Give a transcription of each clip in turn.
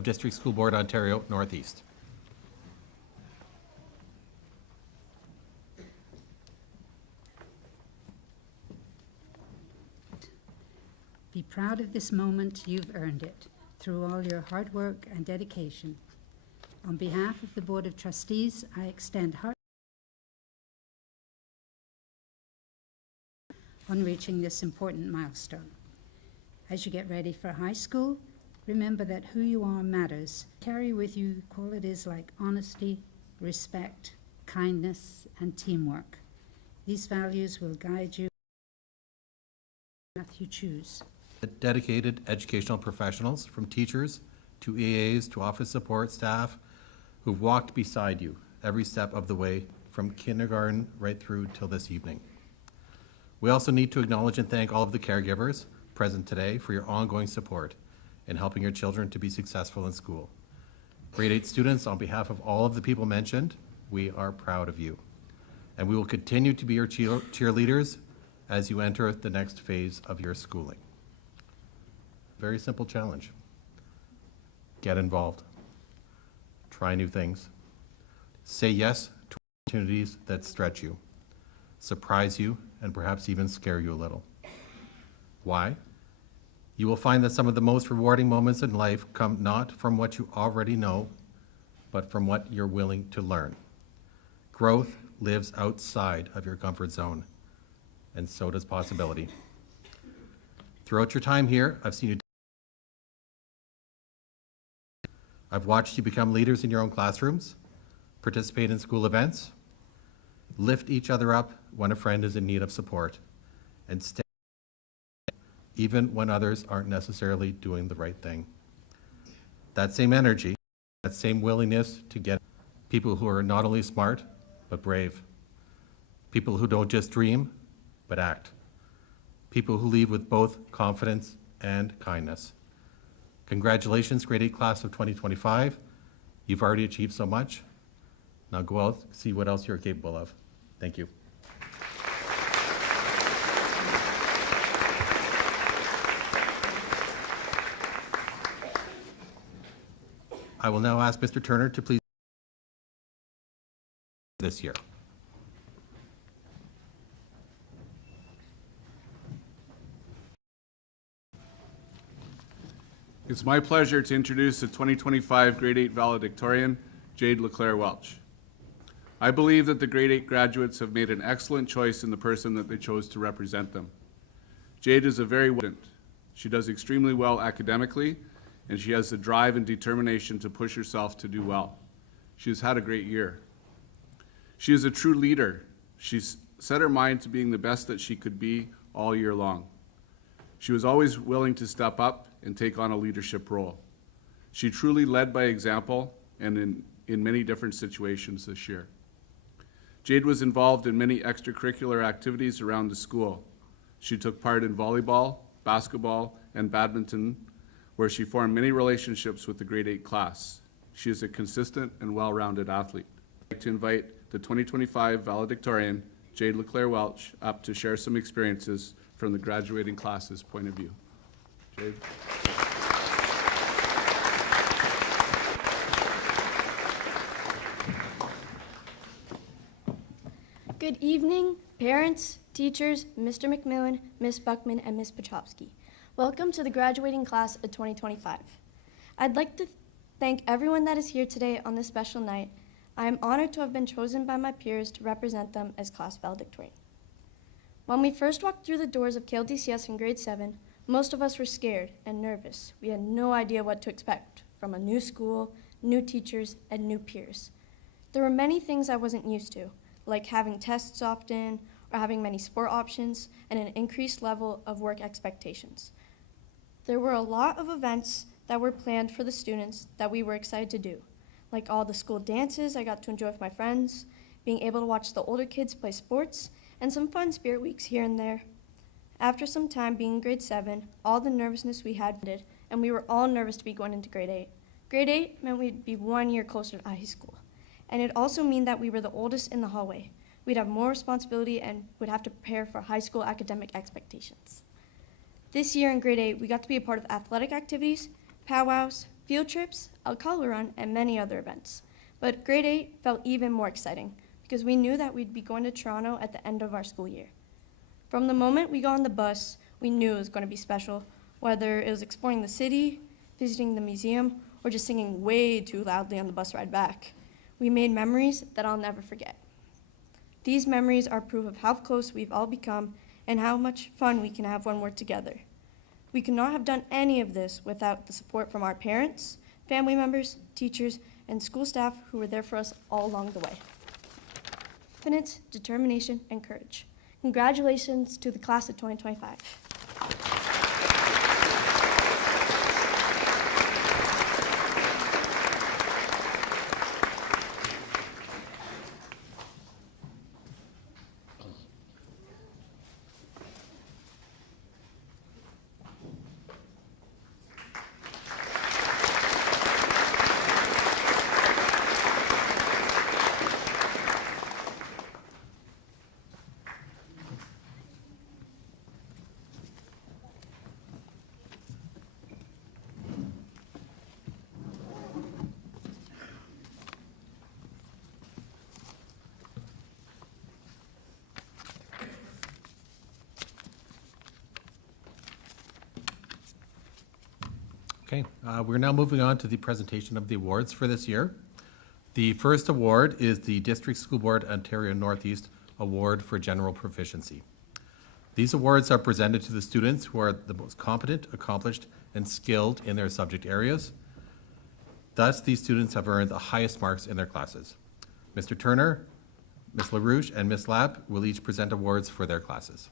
of District School Board Ontario Northeast. Be proud of this moment. You've earned it through all your hard work and dedication. On behalf of the Board of Trustees, I extend heart on reaching this important milestone. As you get ready for high school, remember that who you are matters. Carry with you qualities like honesty, respect, kindness, and teamwork. These values will guide you in the path you choose. Dedicated educational professionals, from teachers to EAs to office support staff, who've walked beside you every step of the way from kindergarten right through till this evening. We also need to acknowledge and thank all of the caregivers present today for your ongoing support in helping your children to be successful in school. Grade 8 students, on behalf of all of the people mentioned, we are proud of you. And we will continue to be your cheerleaders as you enter the next phase of your schooling. Very simple challenge. Get involved. Try new things. Say yes to opportunities that stretch you, surprise you, and perhaps even scare you a little. Why? You will find that some of the most rewarding moments in life come not from what you already know, but from what you're willing to learn. Growth lives outside of your comfort zone, and so does possibility. Throughout your time here, I've watched you become leaders in your own classrooms, participate in school events, lift each other up when a friend is in need of support, and stay even when others aren't necessarily doing the right thing. That same energy, that same willingness to get people who are not only smart, but brave. People who don't just dream, but act. People who lead with both confidence and kindness. Congratulations, grade 8 class of 2025. You've already achieved so much. Now go out, see what else you're capable of. Thank you. I will now ask Mr. Turner to please this year. It's my pleasure to introduce the 2025 Grade 8 Valedictorian, Jade LeClaire Welch. I believe that the Grade 8 graduates have made an excellent choice in the person that they chose to represent them. Jade is a very student. She does extremely well academically, and she has the drive and determination to push herself to do well. She has had a great year. She is a true leader. She's set her mind to being the best that she could be all year long. She was always willing to step up and take on a leadership role. She truly led by example and in many different situations this year. Jade was involved in many extracurricular activities around the school. She took part in volleyball, basketball, and badminton, where she formed many relationships with the grade 8 class. She is a consistent and well-rounded athlete. I'd like to invite the 2025 valedictorian, Jade LeClaire Welch, up to share some experiences from the graduating class's point of view. Jade. Good evening, parents, teachers, Mr. McMillan, Ms. Buckman, and Ms. Petrovsky. Welcome to the graduating class of 2025. I'd like to thank everyone that is here today on this special night. I am honored to have been chosen by my peers to represent them as class valedictorian. When we first walked through the doors of KLDCS in grade 7, most of us were scared and nervous. We had no idea what to expect from a new school, new teachers, and new peers. There were many things I wasn't used to, like having tests often, or having many sport options, and an increased level of work expectations. There were a lot of events that were planned for the students that we were excited to do, like all the school dances I got to enjoy with my friends, being able to watch the older kids play sports, and some fun spirit weeks here and there. After some time being in grade 7, all the nervousness we had ended, and we were all nervous to be going into grade 8. Grade 8 meant we'd be 1 year closer to high school. And it also meant that we were the oldest in the hallway. We'd have more responsibility and would have to prepare for high school academic expectations. This year in grade 8, we got to be a part of athletic activities, powwows, field trips, alcala run, and many other events. But grade 8 felt even more exciting because we knew that we'd be going to Toronto at the end of our school year. From the moment we got on the bus, we knew it was going to be special, whether it was exploring the city, visiting the museum, or just singing way too loudly on the bus ride back. We made memories that I'll never forget. These memories are proof of how close we've all become and how much fun we can have when we're together. We could not have done any of this without the support from our parents, family members, teachers, and school staff who were there for us all along the way. Confidence, determination, and courage. Congratulations to the class of 2025. Okay, we're now moving on to the presentation of the awards for this year. The first award is the District School Board Ontario Northeast Award for General Proficiency. These awards are presented to the students who are the most competent, accomplished, and skilled in their subject areas. Thus, these students have earned the highest marks in their classes. Mr. Turner, Ms. LaRouche, and Ms. Lapp will each present awards for their classes.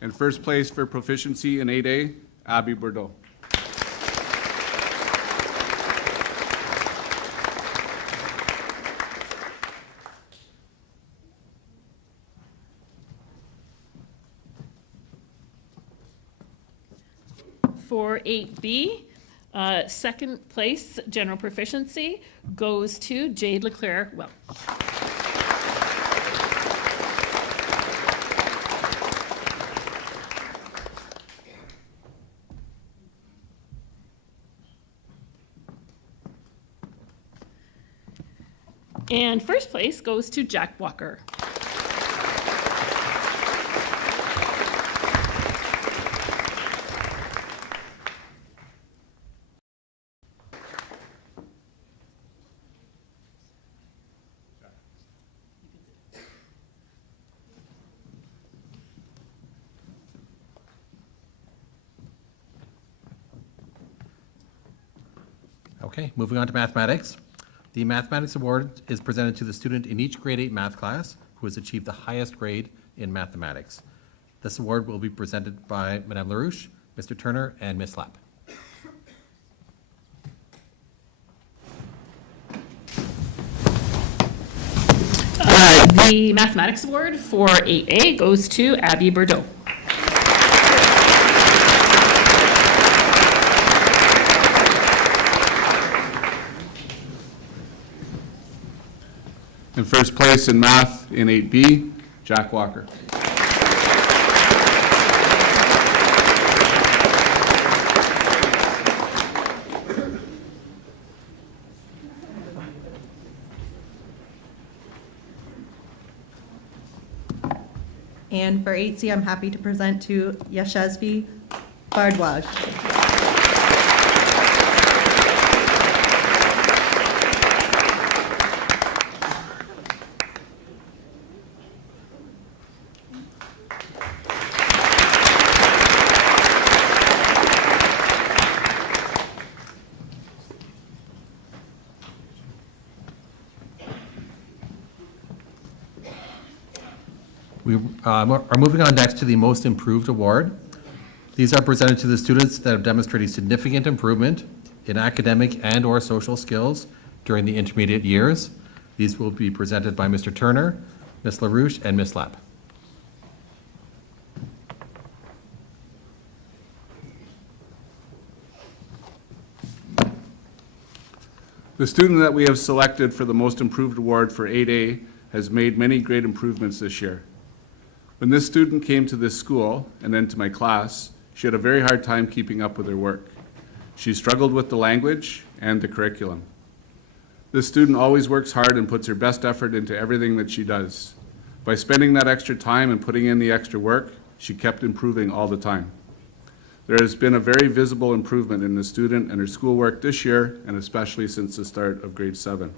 And first place for proficiency in 8A, Abby Bordeaux. For 8B, second place, general proficiency, goes to Jade Leclerc Welch. And first place goes to Jack Walker. Okay, moving on to mathematics. The Mathematics Award is presented to the student in each grade 8 math class who has achieved the highest grade in mathematics. This award will be presented by Madame LaRouche, Mr. Turner, and Ms. Lapp. The Mathematics Award for 8A goes to Abby Bordeaux. And first place in math in 8B, Jack Walker. And for 8C, I'm happy to present to Yashasvi Bardwaj. We are moving on next to the Most Improved Award. These are presented to the students that have demonstrated significant improvement in academic and/or social skills during the intermediate years. These will be presented by Mr. Turner, Ms. LaRouche, and Ms. Lapp. The student that we have selected for the Most Improved Award for 8A has made many great improvements this year. When this student came to this school and then to my class, she had a very hard time keeping up with her work. She struggled with the language and the curriculum. This student always works hard and puts her best effort into everything that she does. By spending that extra time and putting in the extra work, she kept improving all the time. There has been a very visible improvement in the student and her schoolwork this year, and especially since the start of grade 7.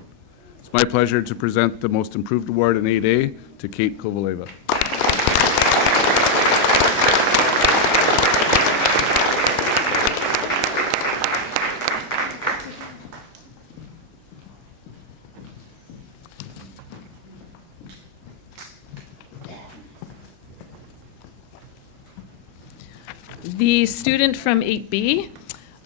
It's my pleasure to present the Most Improved Award in 8A to Kate Kovaleva. The student from 8B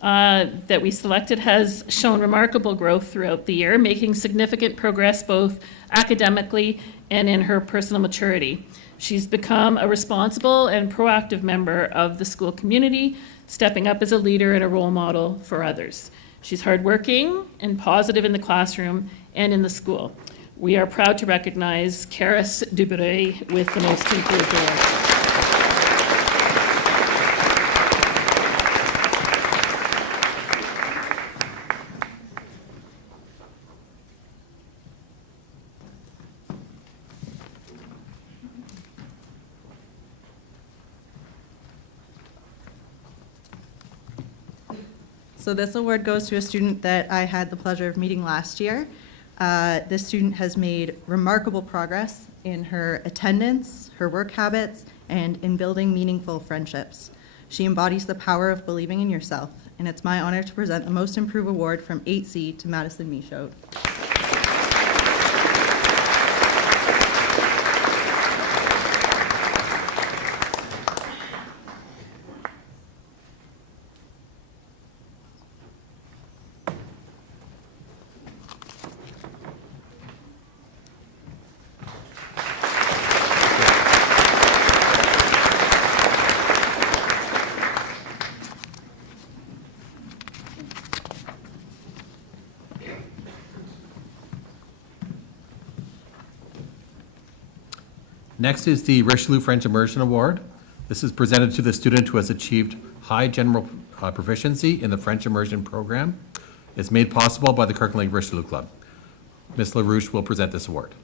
that we selected has shown remarkable growth throughout the year, making significant progress both academically and in her personal maturity. She's become a responsible and proactive member of the school community, stepping up as a leader and a role model for others. She's hardworking and positive in the classroom and in the school. We are proud to recognize Karis Dubreuil with the Most Improved Award. So this award goes to a student that I had the pleasure of meeting last year. This student has made remarkable progress in her attendance, her work habits, and in building meaningful friendships. She embodies the power of believing in yourself, and it's my honor to present the Most Improved Award from 8C to Madison Michaud. Next is the Richelieu French Immersion Award. This is presented to the student who has achieved high general proficiency in the French Immersion program. It's made possible by the Kirkland Lake Richelieu Club. Ms. LaRouche will present this award.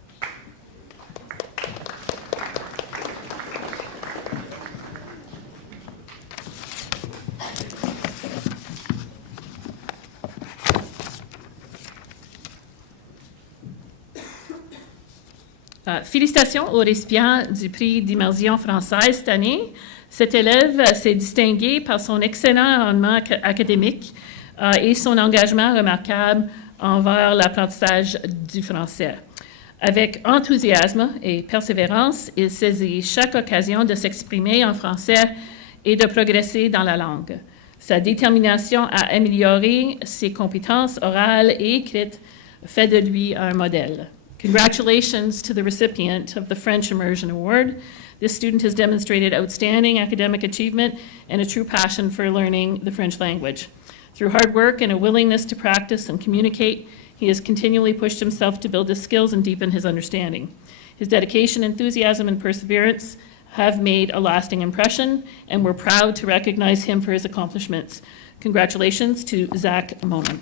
Félicitations au récipient du prix d'immersion française cette année. Cet élève s'est distingué par son excellent rendement académique et son engagement remarquable envers l'apprentissage du français. Avec enthousiasme et persévérance, il saisit chaque occasion de s'exprimer en français et de progresser dans la langue. Sa détermination à améliorer ses compétences orales et écrites fait de lui un modèle. Congratulations to the recipient of the French Immersion Award. This student has demonstrated outstanding academic achievement and a true passion for learning the French language. Through hard work and a willingness to practice and communicate, he has continually pushed himself to build his skills and deepen his understanding. His dedication, enthusiasm, and perseverance have made a lasting impression, and we're proud to recognize him for his accomplishments. Congratulations to Zach Monin.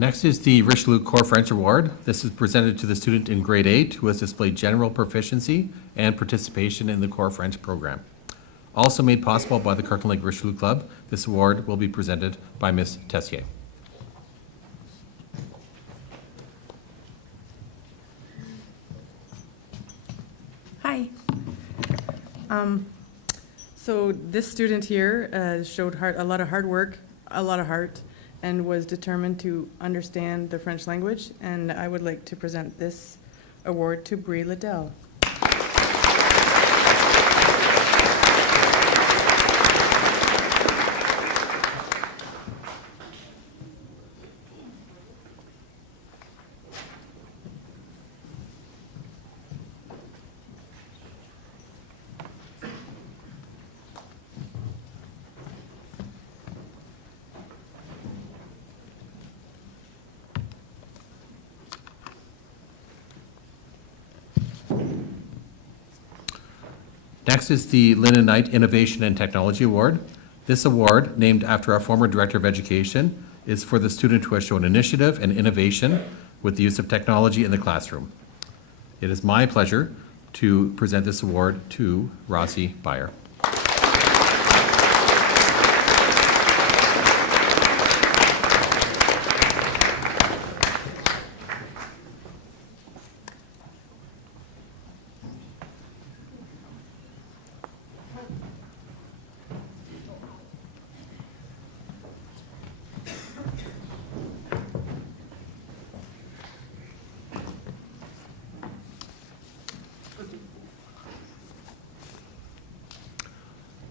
Next is the Richelieu Core French Award. This is presented to the student in grade 8 who has displayed general proficiency and participation in the Core French program. Also made possible by the Kirkland Lake Richelieu Club, this award will be presented by Ms. Tessier. Hi. So this student here showed a lot of hard work, a lot of heart, and was determined to understand the French language, and I would like to present this award to Brie Liddell. Next is the Lynn Knight Innovation and Technology Award. This award, named after our former Director of Education, is for the student who has shown initiative and innovation with the use of technology in the classroom. It is my pleasure to present this award to Rossi Beyer.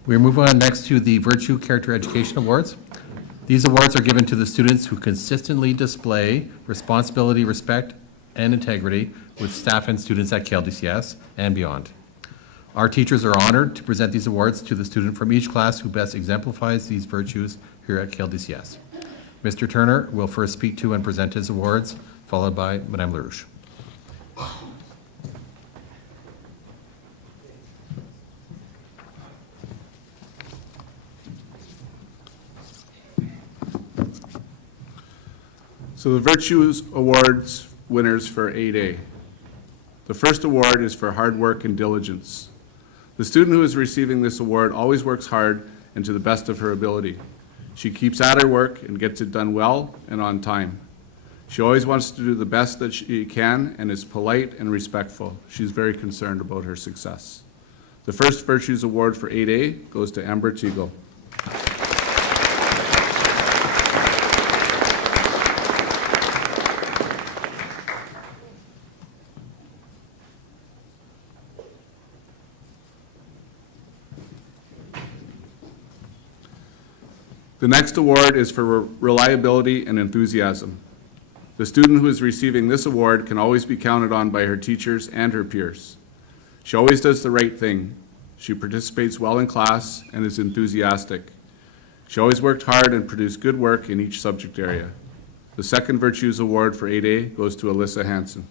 We're moving on next to the Virtue Character Education Awards. These awards are given to the students who consistently display responsibility, respect, and integrity with staff and students at KLDCS and beyond. Our teachers are honored to present these awards to the student from each class who best exemplifies these virtues here at KLDCS. Mr. Turner will first speak to and present his awards, followed by Madame LaRouche. So the Virtues Awards winners for 8A. The first award is for hard work and diligence. The student who is receiving this award always works hard and to the best of her ability. She keeps at her work and gets it done well and on time. She always wants to do the best that she can and is polite and respectful. She's very concerned about her success. The first Virtues Award for 8A goes to Amber Teagle. The next award is for reliability and enthusiasm. The student who is receiving this award can always be counted on by her teachers and her peers. She always does the right thing. She participates well in class and is enthusiastic. She always worked hard and produced good work in each subject area. The second Virtues Award for 8A goes to Alyssa Hansen.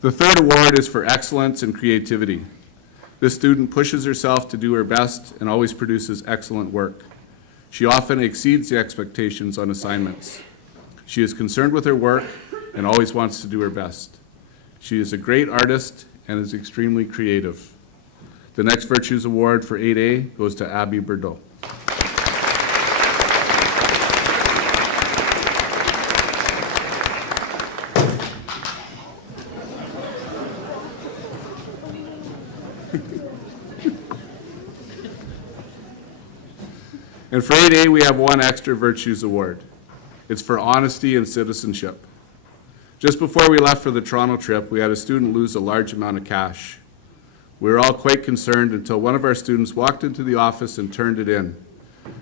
The third award is for excellence and creativity. This student pushes herself to do her best and always produces excellent work. She often exceeds the expectations on assignments. She is concerned with her work and always wants to do her best. She is a great artist and is extremely creative. The next Virtues Award for 8A goes to Abby Bordeaux. And for 8A, we have one extra Virtues Award. It's for honesty and citizenship. Just before we left for the Toronto trip, we had a student lose a large amount of cash. We were all quite concerned until one of our students walked into the office and turned it in.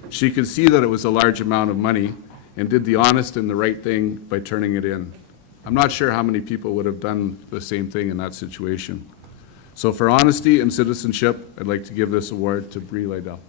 She could see that it was a large amount of money and did the honest and the right thing by turning it in. I'm not sure how many people would have done the same thing in that situation. So for honesty and citizenship, I'd like to give this award to Bree Lydell.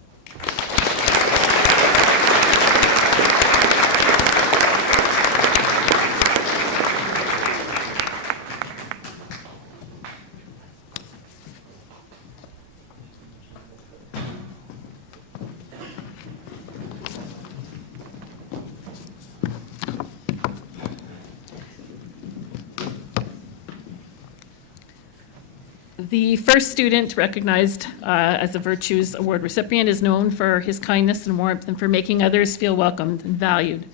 The first student recognized as a Virtues Award recipient is known for his kindness and warmth and for making others feel welcomed and valued.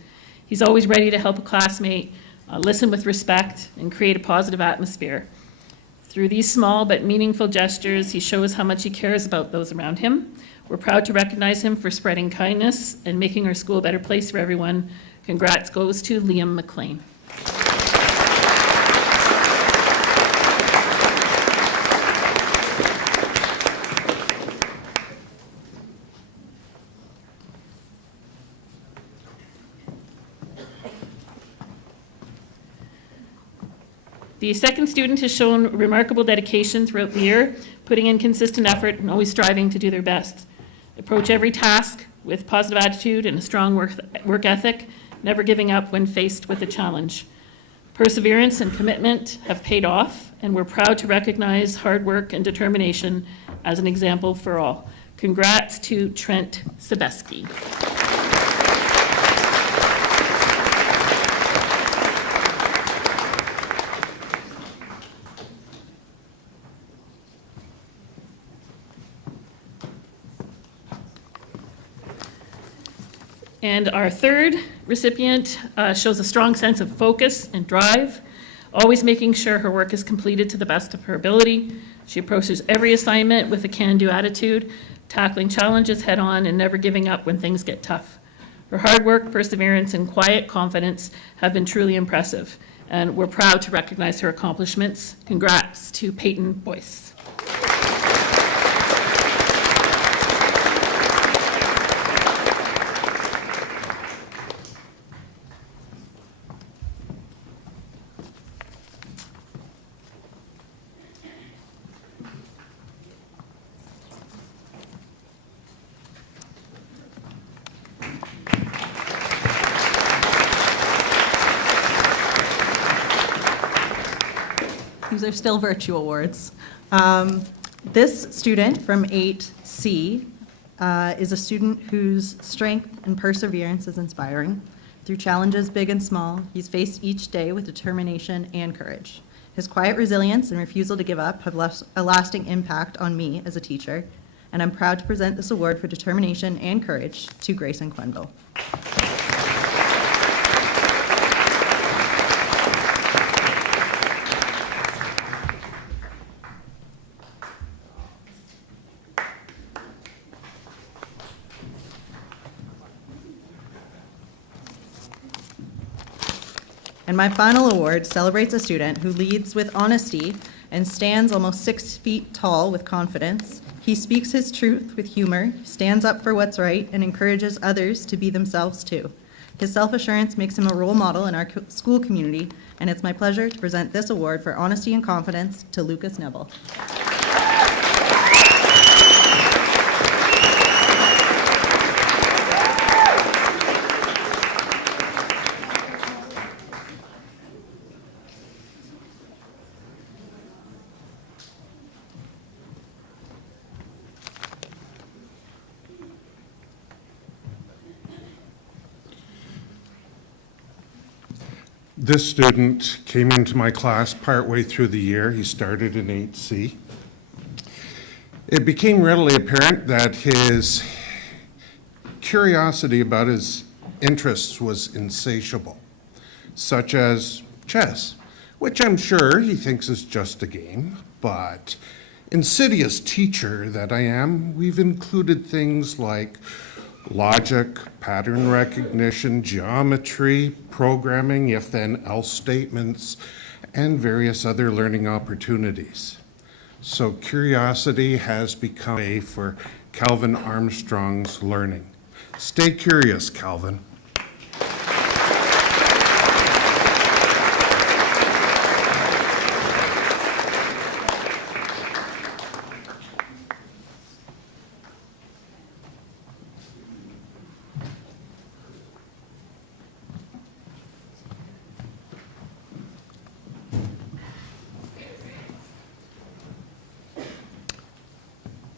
He's always ready to help a classmate, listen with respect, and create a positive atmosphere. Through these small but meaningful gestures, he shows how much he cares about those around him. We're proud to recognize him for spreading kindness and making our school a better place for everyone. Congrats goes to Liam McLean. The second student has shown remarkable dedication throughout the year, putting in consistent effort and always striving to do their best. Approach every task with positive attitude and a strong work ethic, never giving up when faced with a challenge. Perseverance and commitment have paid off, and we're proud to recognize hard work and determination as an example for all. Congrats to Trent Sebeski. And our third recipient shows a strong sense of focus and drive, always making sure her work is completed to the best of her ability. She approaches every assignment with a can-do attitude, tackling challenges head-on and never giving up when things get tough. Her hard work, perseverance, and quiet confidence have been truly impressive, and we're proud to recognize her accomplishments. Congrats to Peyton Boyce. These are still virtual awards. This student from 8C is a student whose strength and perseverance is inspiring. Through challenges big and small, he's faced each day with determination and courage. His quiet resilience and refusal to give up have left a lasting impact on me as a teacher, and I'm proud to present this award for determination and courage to Grayson Quenville. And my final award celebrates a student who leads with honesty and stands almost 6 feet tall with confidence. He speaks his truth with humor, stands up for what's right, and encourages others to be themselves too. His self-assurance makes him a role model in our school community, and it's my pleasure to present this award for honesty and confidence to Lucas Neville. This student came into my class partway through the year. He started in 8C. It became readily apparent that his curiosity about his interests was insatiable, such as chess, which I'm sure he thinks is just a game, but insidious teacher that I am, we've included things like logic, pattern recognition, geometry, programming, if-then-else statements, and various other learning opportunities. So curiosity has become a way for Calvin Armstrong's learning. Stay curious, Calvin.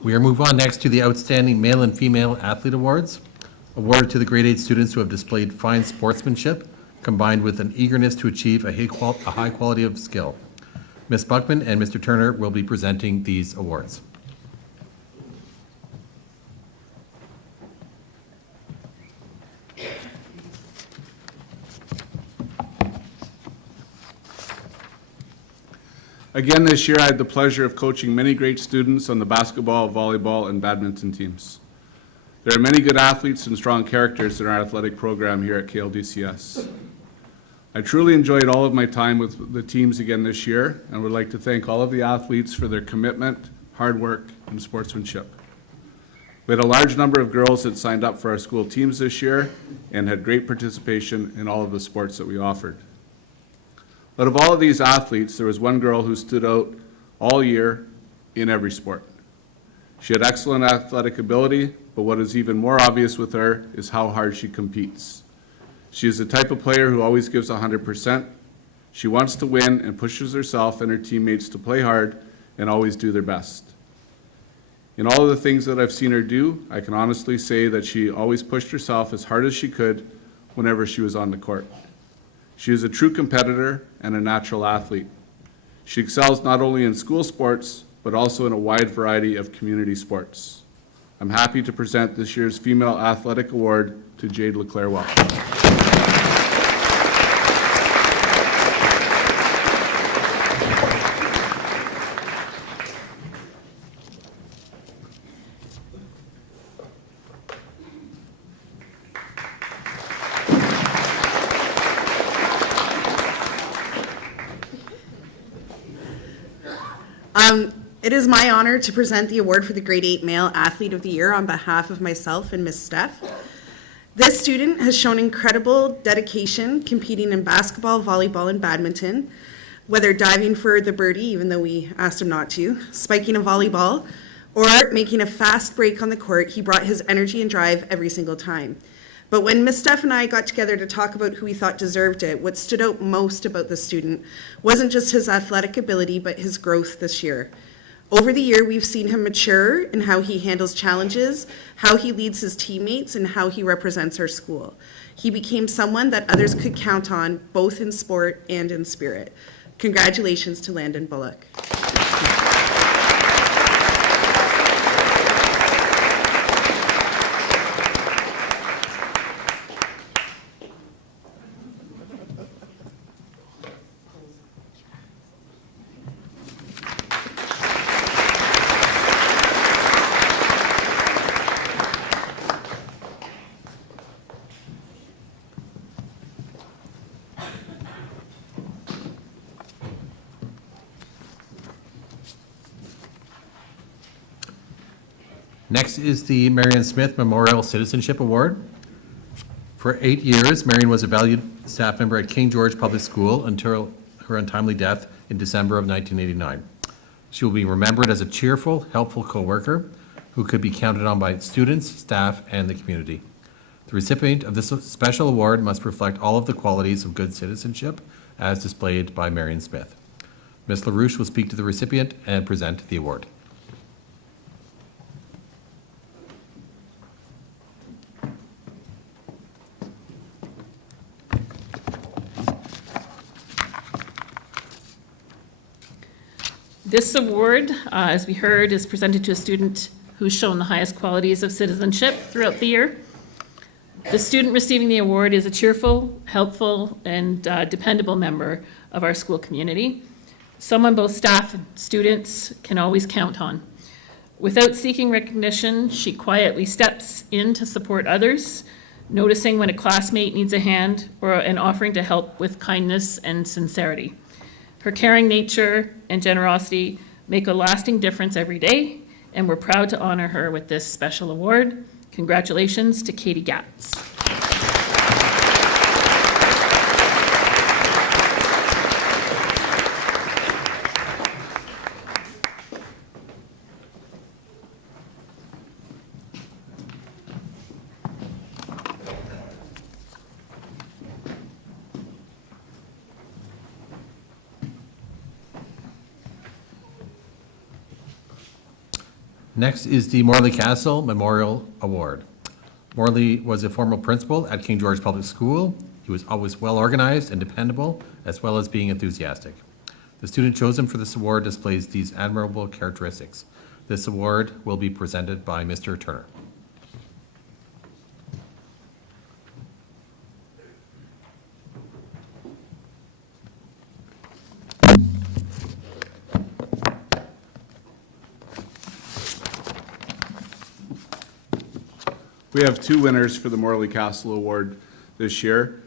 We are moving on next to the Outstanding Male and Female Athlete Awards, awarded to the grade 8 students who have displayed fine sportsmanship combined with an eagerness to achieve a high quality of skill. Ms. Buckman and Mr. Turner will be presenting these awards. Again this year, I had the pleasure of coaching many great students on the basketball, volleyball, and badminton teams. There are many good athletes and strong characters in our athletic program here at KLDCS. I truly enjoyed all of my time with the teams again this year and would like to thank all of the athletes for their commitment, hard work, and sportsmanship. We had a large number of girls that signed up for our school teams this year and had great participation in all of the sports that we offered. Out of all of these athletes, there was one girl who stood out all year in every sport. She had excellent athletic ability, but what is even more obvious with her is how hard she competes. She is the type of player who always gives 100%. She wants to win and pushes herself and her teammates to play hard and always do their best. In all of the things that I've seen her do, I can honestly say that she always pushed herself as hard as she could whenever she was on the court. She is a true competitor and a natural athlete. She excels not only in school sports, but also in a wide variety of community sports. I'm happy to present this year's Female Athletic Award to Jade LeClaire Welch. It is my honor to present the award for the Grade 8 Male Athlete of the Year on behalf of myself and Ms. Steph. This student has shown incredible dedication competing in basketball, volleyball, and badminton, whether diving for the birdie, even though we asked him not to, spiking a volleyball, or making a fast break on the court. He brought his energy and drive every single time. But when Ms. Steph and I got together to talk about who we thought deserved it, what stood out most about the student wasn't just his athletic ability, but his growth this year. Over the year, we've seen him mature in how he handles challenges, how he leads his teammates, and how he represents our school. He became someone that others could count on, both in sport and in spirit. Congratulations to Landon Bullock. Next is the Marion Smith Memorial Citizenship Award. For 8 years, Marion was a valued staff member at King George Public School until her untimely death in December of 1989. She will be remembered as a cheerful, helpful coworker who could be counted on by students, staff, and the community. The recipient of this special award must reflect all of the qualities of good citizenship as displayed by Marion Smith. Ms. LaRouche will speak to the recipient and present the award. This award, as we heard, is presented to a student who's shown the highest qualities of citizenship throughout the year. The student receiving the award is a cheerful, helpful, and dependable member of our school community, someone both staff and students can always count on. Without seeking recognition, she quietly steps in to support others, noticing when a classmate needs a hand and offering to help with kindness and sincerity. Her caring nature and generosity make a lasting difference every day, and we're proud to honor her with this special award. Congratulations to Katie Gatz. Next is the Morley Castle Memorial Award. Morley was a former principal at King George Public School. He was always well-organized and dependable, as well as being enthusiastic. The student chosen for this award displays these admirable characteristics. This award will be presented by Mr. Turner. We have two winners for the Morley Castle Award this year,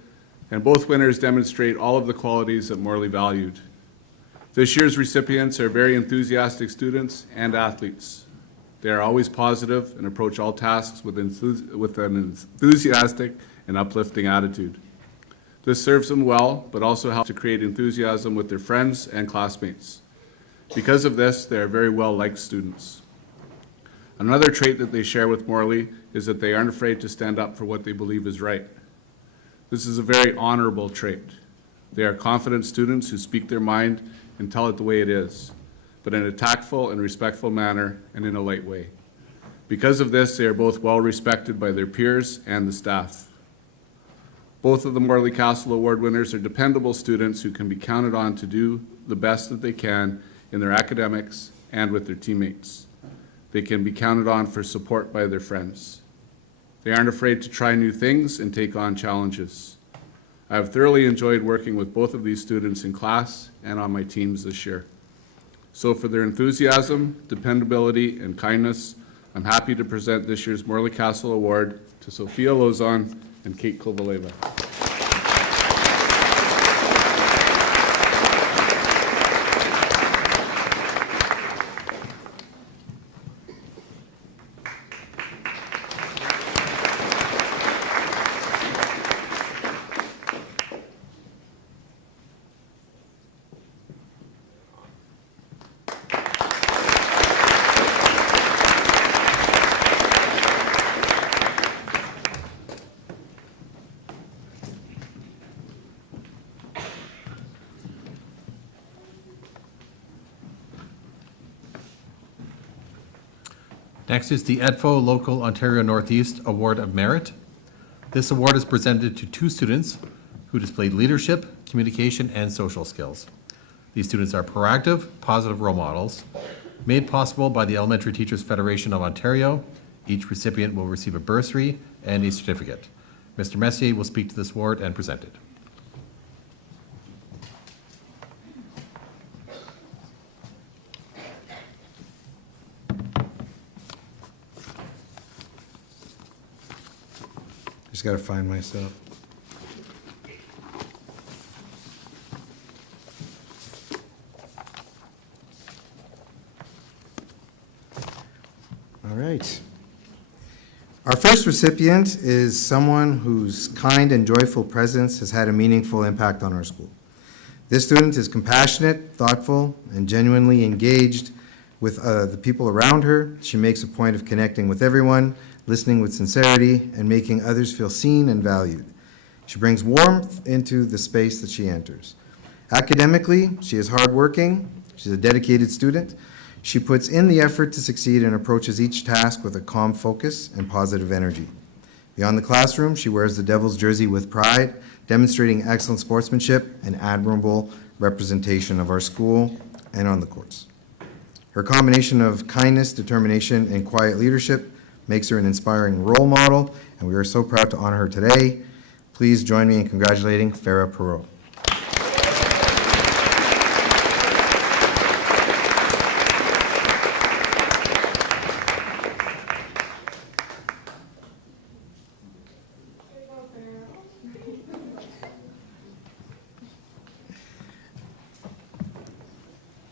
and both winners demonstrate all of the qualities that Morley valued. This year's recipients are very enthusiastic students and athletes. They are always positive and approach all tasks with an enthusiastic and uplifting attitude. This serves them well, but also helps to create enthusiasm with their friends and classmates. Because of this, they are very well-liked students. Another trait that they share with Morley is that they aren't afraid to stand up for what they believe is right. This is a very honorable trait. They are confident students who speak their mind and tell it the way it is, but in a tactful and respectful manner and in a light way. Because of this, they are both well respected by their peers and the staff. Both of the Morley Castle Award winners are dependable students who can be counted on to do the best that they can in their academics and with their teammates. They can be counted on for support by their friends. They aren't afraid to try new things and take on challenges. I have thoroughly enjoyed working with both of these students in class and on my teams this year. So for their enthusiasm, dependability, and kindness, I'm happy to present this year's Morley Castle Award to Sophia Lozon and Kate Kovaleva. Next is the EDFO Local Ontario Northeast Award of Merit. This award is presented to 2 students who displayed leadership, communication, and social skills. These students are proactive, positive role models, made possible by the Elementary Teachers Federation of Ontario. Each recipient will receive a bursary and a certificate. Mr. Messier will speak to this award and present it. Just got to find myself. All right. Our first recipient is someone whose kind and joyful presence has had a meaningful impact on our school. This student is compassionate, thoughtful, and genuinely engaged with the people around her. She makes a point of connecting with everyone, listening with sincerity, and making others feel seen and valued. She brings warmth into the space that she enters. Academically, she is hardworking. She's a dedicated student. She puts in the effort to succeed and approaches each task with a calm focus and positive energy. Beyond the classroom, she wears the Devils jersey with pride, demonstrating excellent sportsmanship and admirable representation of our school and on the courts. Her combination of kindness, determination, and quiet leadership makes her an inspiring role model, and we are so proud to honor her today. Please join me in congratulating Farah Perot.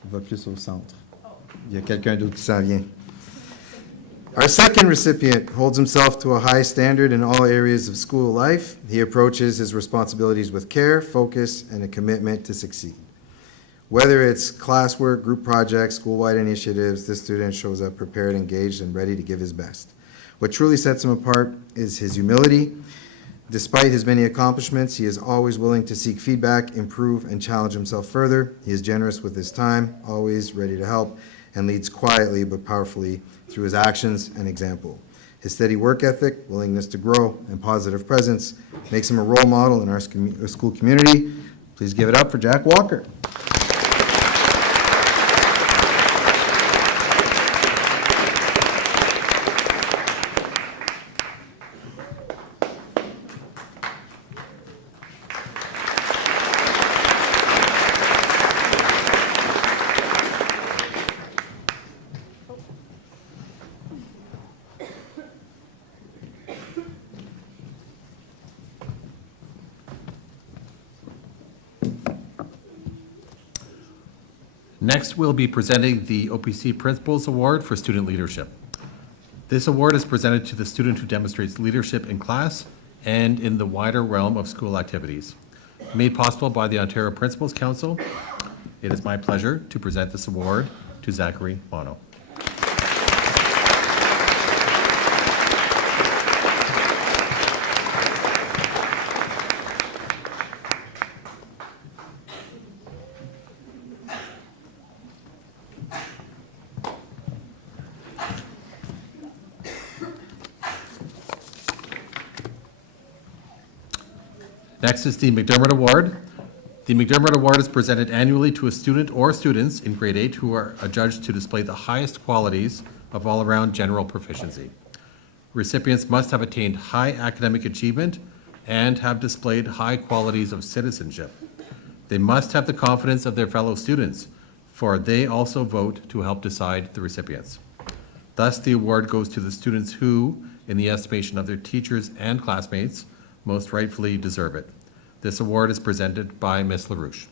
Va plus au centre. Il y a quelqu'un d'autre qui s'en vient. Our second recipient holds himself to a high standard in all areas of school life. He approaches his responsibilities with care, focus, and a commitment to succeed. Whether it's classwork, group projects, school-wide initiatives, this student shows up prepared, engaged, and ready to give his best. What truly sets him apart is his humility. Despite his many accomplishments, he is always willing to seek feedback, improve, and challenge himself further. He is generous with his time, always ready to help, and leads quietly but powerfully through his actions and example. His steady work ethic, willingness to grow, and positive presence makes him a role model in our school community. Please give it up for Jack Walker. Next, we'll be presenting the OPC Principals Award for Student Leadership. This award is presented to the student who demonstrates leadership in class and in the wider realm of school activities. Made possible by the Ontario Principals Council, it is my pleasure to present this award to Zachary Bono. Next is the McDermott Award. The McDermott Award is presented annually to a student or students in grade 8 who are adjudged to display the highest qualities of all-around general proficiency. Recipients must have attained high academic achievement and have displayed high qualities of citizenship. They must have the confidence of their fellow students, for they also vote to help decide the recipients. Thus, the award goes to the students who, in the estimation of their teachers and classmates, most rightfully deserve it. This award is presented by Ms. LaRouche.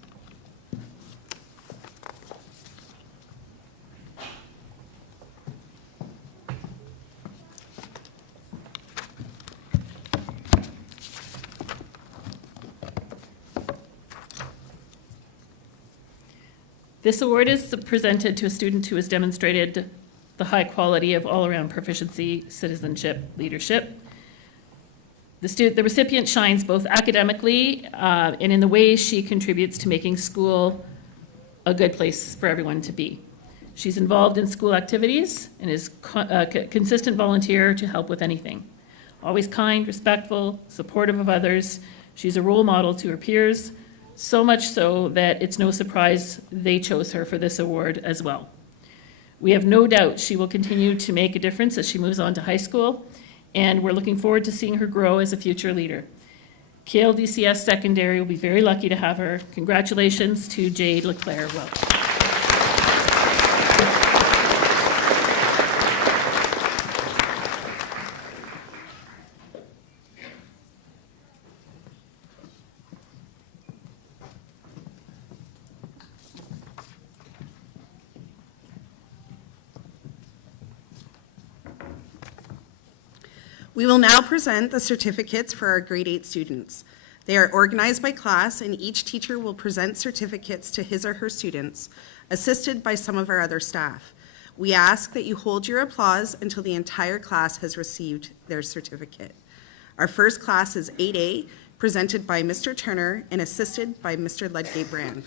This award is presented to a student who has demonstrated the high quality of all-around proficiency, citizenship, leadership. The recipient shines both academically and in the way she contributes to making school a good place for everyone to be. She's involved in school activities and is a consistent volunteer to help with anything. Always kind, respectful, supportive of others. She's a role model to her peers, so much so that it's no surprise they chose her for this award as well. We have no doubt she will continue to make a difference as she moves on to high school, and we're looking forward to seeing her grow as a future leader. KLDCS Secondary will be very lucky to have her. Congratulations to Jade Leclerc Welch. We will now present the certificates for our grade 8 students. They are organized by class, and each teacher will present certificates to his or her students, assisted by some of our other staff. We ask that you hold your applause until the entire class has received their certificate. Our first class is 8A, presented by Mr. Turner and assisted by Mr. Ludgate Brand.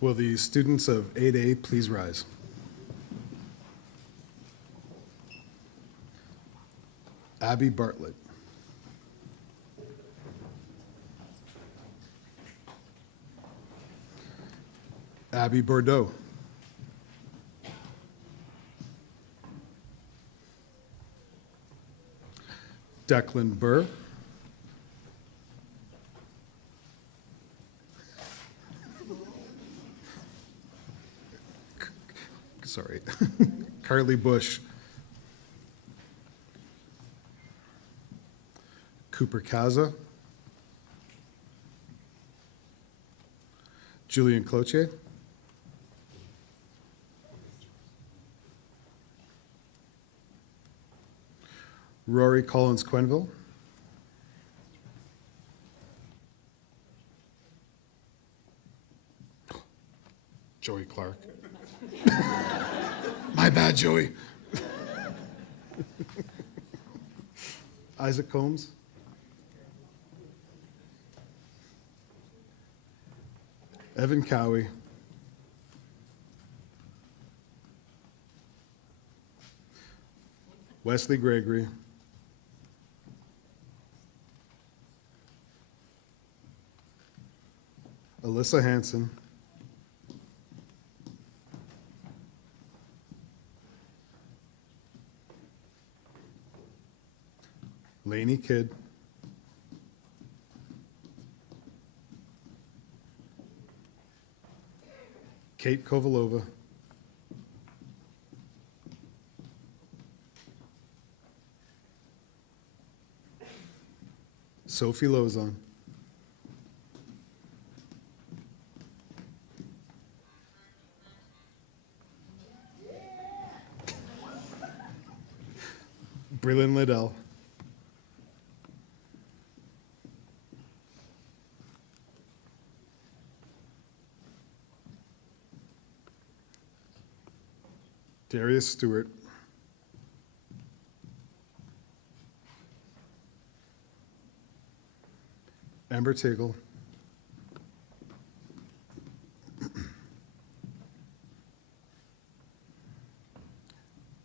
Will the students of 8A please rise? Abby Bartlett. Abby Bordeaux. Declan Burr. Sorry. Carly Bush. Cooper Kaza. Julian Cloutier. Rory Collins Quenville. Joey Clark. My bad, Joey. Isaac Combs. Evan Cowie. Wesley Gregory. Alyssa Hanson. Lainey Kidd. Kate Kovalova. Sophie Lozon. Brylin Liddell. Darius Stewart. Amber Tiggle,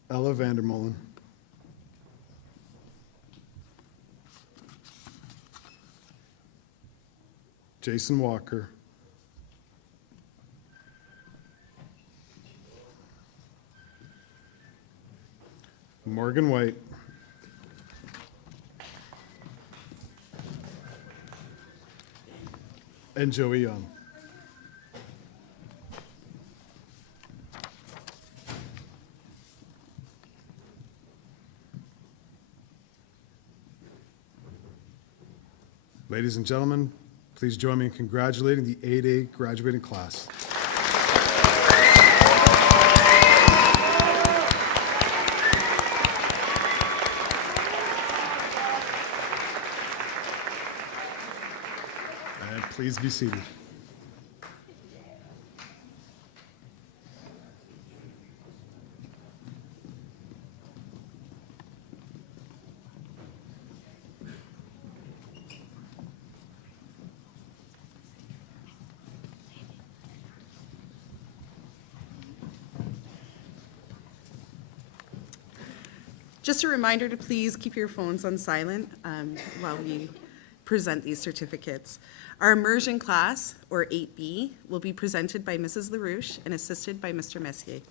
Ella Vandermolen, Jason Walker, Morgan White, and Joey Young. Ladies and gentlemen, please join me in congratulating the 8A graduating class. And please be seated. Just a reminder to please keep your phones on silent while we present these certificates. Our immersion class, or 8B, will be presented by Mrs. LaRouche and assisted by Mr. Messier.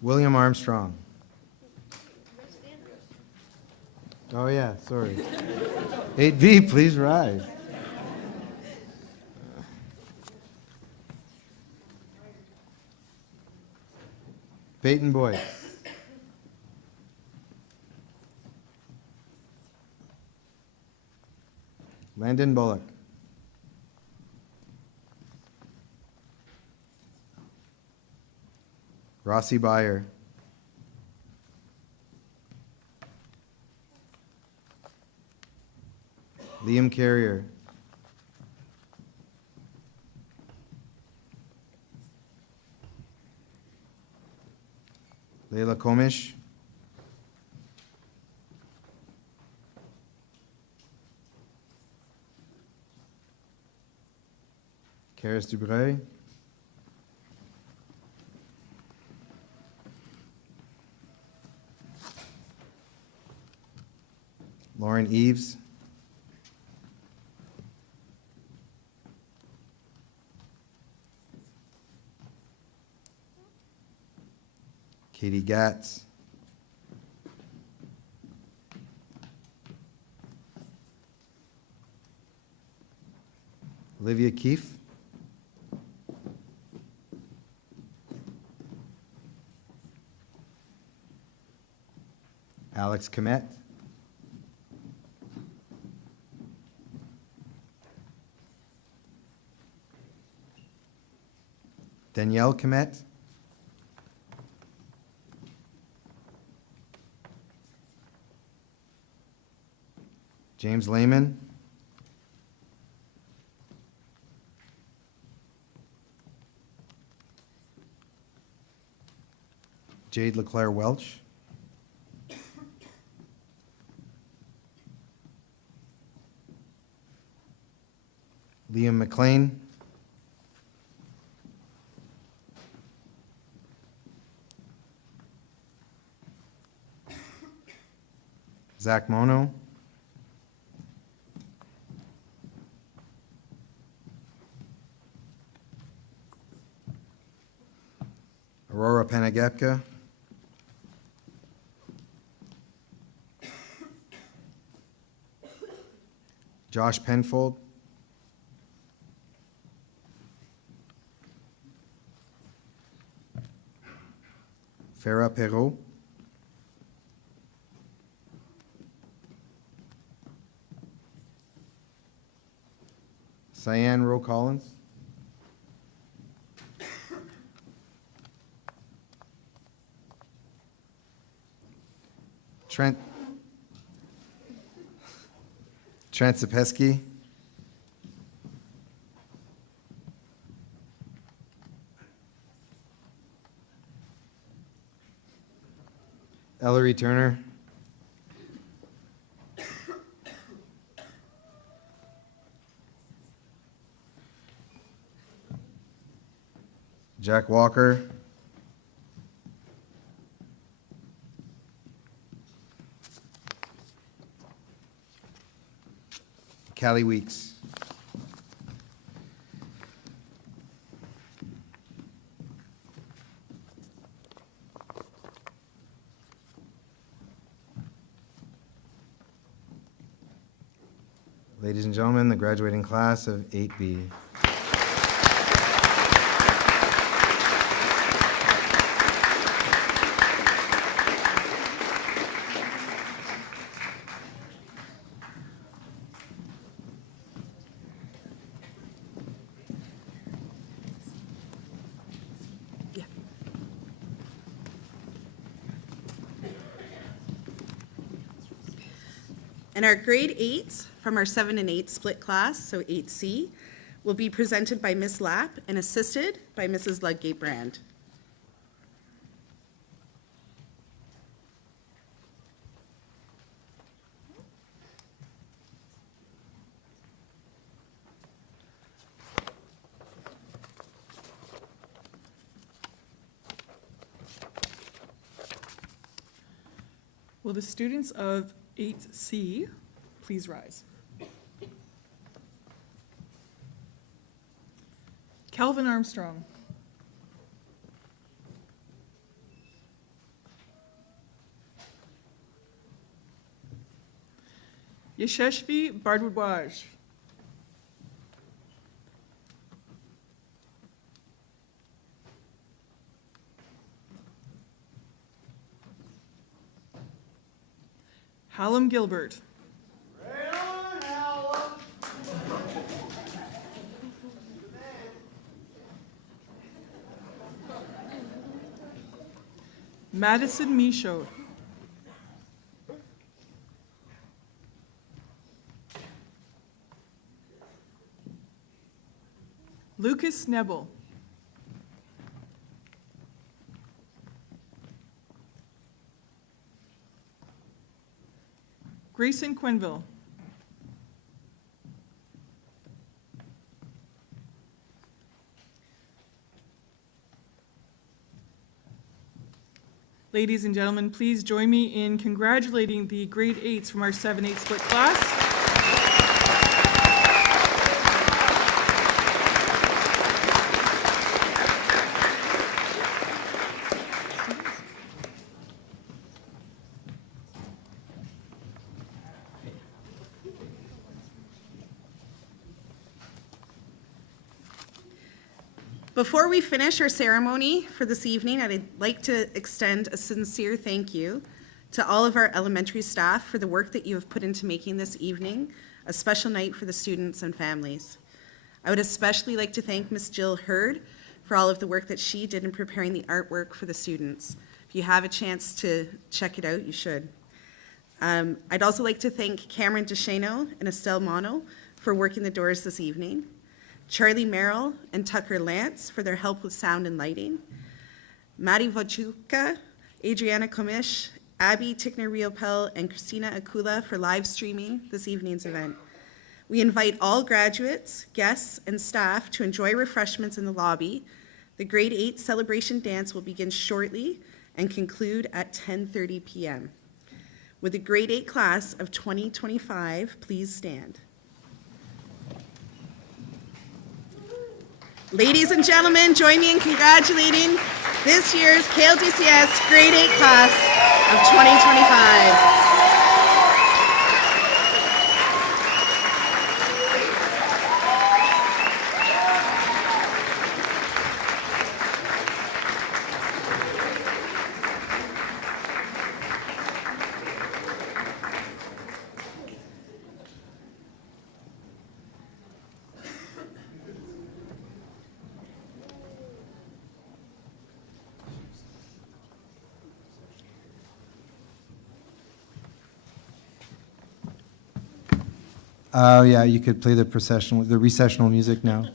William Armstrong. Oh, yeah, sorry. 8B, please rise. Peyton Boyce. Landon Bullock. Rossi Byer. Liam Carrier. Leila Komish. Karis Dubreuil. Lauren Eves. Katie Gatz. Olivia Keefe. Alex Komet. Danielle Komet. James Lehman. Jade LeClaire Welch. Liam McLean. Zach Mono. Aurora Panagepka. Josh Penfold. Farah Perrault. Cyan Rowe Collins. Trent Sapesky. Ellery Turner. Jack Walker. Callie Weeks. Ladies and gentlemen, the graduating class of 8B. Yeah. And our grade 8s from our 7 and 8 split class, so 8C, will be presented by Ms. Lapp and assisted by Mrs. Ludgate Brand. Will the students of 8C please rise? Calvin Armstrong. Yasheshvi Bardwaj. Hallam Gilbert. Madison Michaud. Lucas Nebel. Grayson Quinville. Ladies and gentlemen, please join me in congratulating the grade 8s from our 7-8 split class. Before we finish our ceremony for this evening, I'd like to extend a sincere thank you to all of our elementary staff for the work that you have put into making this evening a special night for the students and families. I would especially like to thank Ms. Jill Hurd for all of the work that she did in preparing the artwork for the students. If you have a chance to check it out, you should. I'd also like to thank Cameron DeShano and Estelle Mono for working the doors this evening. Charlie Merrill and Tucker Lance for their help with sound and lighting. Maddie Wojciuka, Adriana Komish, Abby Tickner-Riopel, and Christina Akula for live streaming this evening's event. We invite all graduates, guests, and staff to enjoy refreshments in the lobby. The grade 8 celebration dance will begin shortly and conclude at 10:30 p.m. Would the grade 8 class of 2025 please stand? Ladies and gentlemen, join me in congratulating this year's KLDCS grade 8 class of 2025. Oh, yeah, you could play the recessional music now.